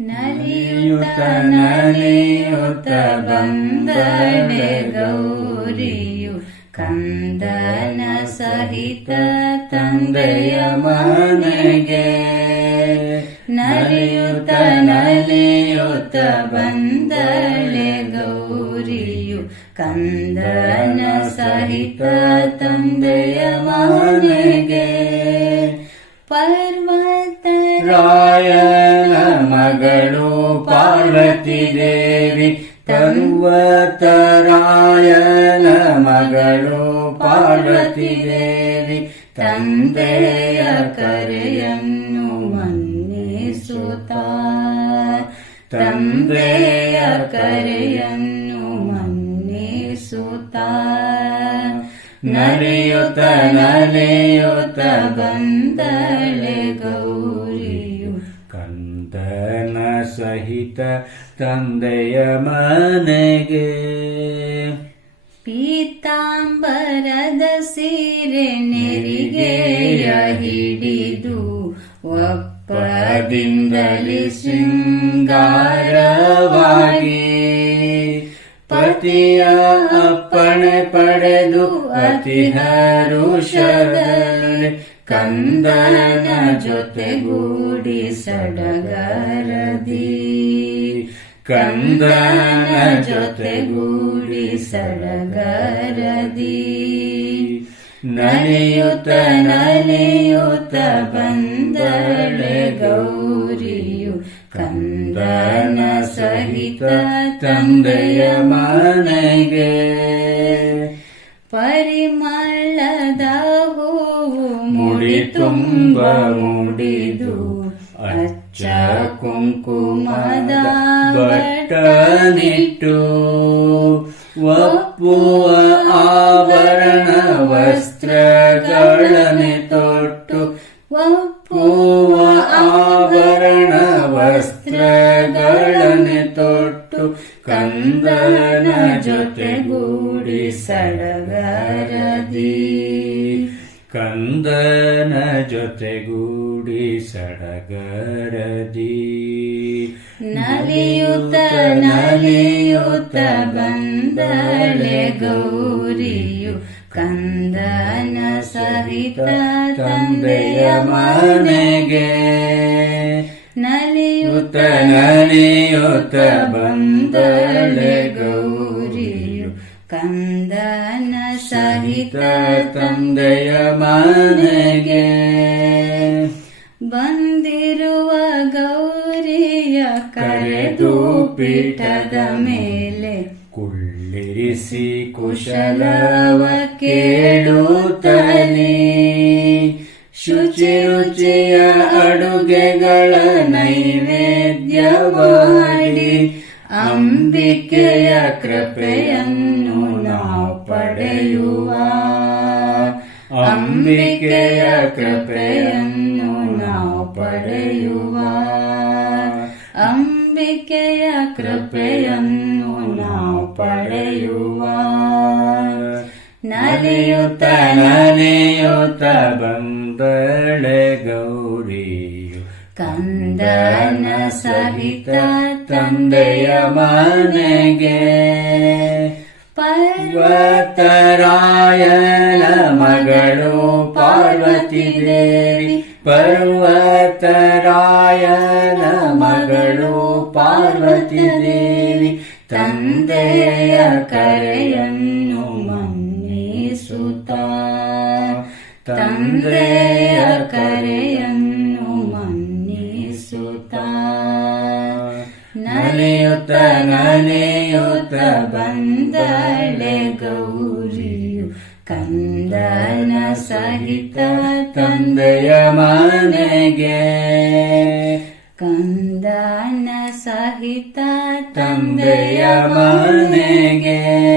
ನಲಿಯುತ ನಲಿಯುತ ಬಂದಡೆ ಗೌರಿಯು ಕಂದನ ಸಹಿತ ತಂದೆಯ ಮನೆಗೆ. ನಲಿಯುತ ನಲಿಯುತ ಬಂದಳೆ ಗೌರಿಯು ಕಂದನ ಸಹಿತ ತಂದೆಯ ಮನೆಗೆ. ಪರ್ವತ ಮಗಳು ಪಾರ್ವತಿ ದೇವಿ ಪರ್ವತರಾಯನ ಮಗಳು ಪಾರ್ವತಿ ದೇವಿ ತಂದೆಯ ಕರೆಯನ್ನು ಮನ್ನಿಸುತ್ತ ತಂದೆಯ ಕರೆಯನ್ನು ಮನ್ನಿಸುತ್ತ ನಲಿಯುತ ನಲಿಯುತ ಬಂದಳೆ ಗೌರಿಯು ಕಂದನ ಸಹಿತ ತಂದೆಯ ಮನೆಗೆ. ಪೀತಾಂಬರದ ಸೀರೆ ನೆರಿಗೆಯ ಹಿಡಿದು ಒಪ್ಪದಿಂದಲಿ ಸಿಂಗಾರವಾಗಿ ಪತಿಯ ಅಪ್ಪಣೆ ಪಡೆದು ಅತಿ ಹರುಷದಲ್ಲಿ ಕಂದನ ಜೊತೆಗೂಡಿ ಸಡಗರದಿ ಕಂದನ ಜೊತೆಗೂಡಿ ಸಡಗರದಿ ನಲಿಯುತ ನಲಿಯುತ ಬಂದಳೆ ಗೌರಿಯು ಕಂದನ ಸಹಿತ ತಂದೆಯ ತುಂಬ ಮುಡಿದು ಅಚ್ಚ ಕುಂಕುಮದ ಬಟ್ಟನಿಟ್ಟು ಒಪ್ಪುವ ಆಭರಣ ವಸ್ತ್ರಗಳನೆ ತೊಟ್ಟು ಒಪ್ಪುವ ಆಭರಣ ವಸ್ತ್ರಗಳನೆ ತೊಟ್ಟು ಕಂದನ ಜೊತೆಗೂಡಿ ಸಡಗರದಿ. ಕಂದನ ಜೊತೆಗೂಡಿ ಸಡಗರದಿ. ನಲಿಯುತ ನಲಿಯುತ ಬಂದಳೆ ಗೌರಿಯು ಕಂದನ ಸಹಿತ ತಂದೆಯ ಮನೆಗೆ. ನಲಿಯುತ ಯುತ ನಲಿಯುತ ಬಂದಳೆ ಗೌರಿಯು ಕಂದನ ಸಹಿತ ತಂದೆಯ ಮನೆಗೆ ಬಂದಿರುವ ಗೌರಿಯ ಕರೆದು ಪೀಠದ ಮೇಲೆ ಕುಳ್ಳಿರಿಸಿ ಕುಶಲವ ಕೇಳುತ್ತಲೇ ಶುಚಿ ರುಚಿಯ ಅಡುಗೆಗಳ ನೈವೇದ್ಯ ಮಾಡಿ ಅಂಬಿಕೆಯ ಕೃಪೆಯನ್ನು ನಾವು ಪಡೆಯುವ. ಅಂಬಿಕೆಯ ಕೃಪೆಯನ್ನು ನಾವು ಪಡೆಯುವ. ಅಂಬಿಕೆಯ ಕೃಪೆಯನ್ನು ನಾವು ಪಡೆಯುವ. ನಲಿಯುತ್ತ ನಲಿಯುತ್ತ ಬಂದಳೆ ಗೌರಿಯು ಕಂದನ ಸಹಿತ ತಂದೆಯ ಮನೆಗೆ ಪರ್ವತರಾಯನ ಮಗಳು ಪಾರ್ವತಿ ದೇವಿ, ಪರ್ವತರಾಯನ ಮಗಳು ಪಾರ್ವತಿ ದೇವಿ, ತಂದೆಯ ಕರೆಯನ್ನು ಮನ್ನಿಸುತ್ತ, ತಂದೆಯ ಕರೆಯನ್ನು ನಲಿಯುತ್ತ ನಲಿಯುತ್ತ ಬಂದಳೆ ಗೌರಿಯು. ಕಂದನ ಸಹಿತ ತಂದೆಯ ಮನೆಗೆ. ಕಂದನ ಸಹಿತ ತಂದೆಯ ಮನೆಗೆ.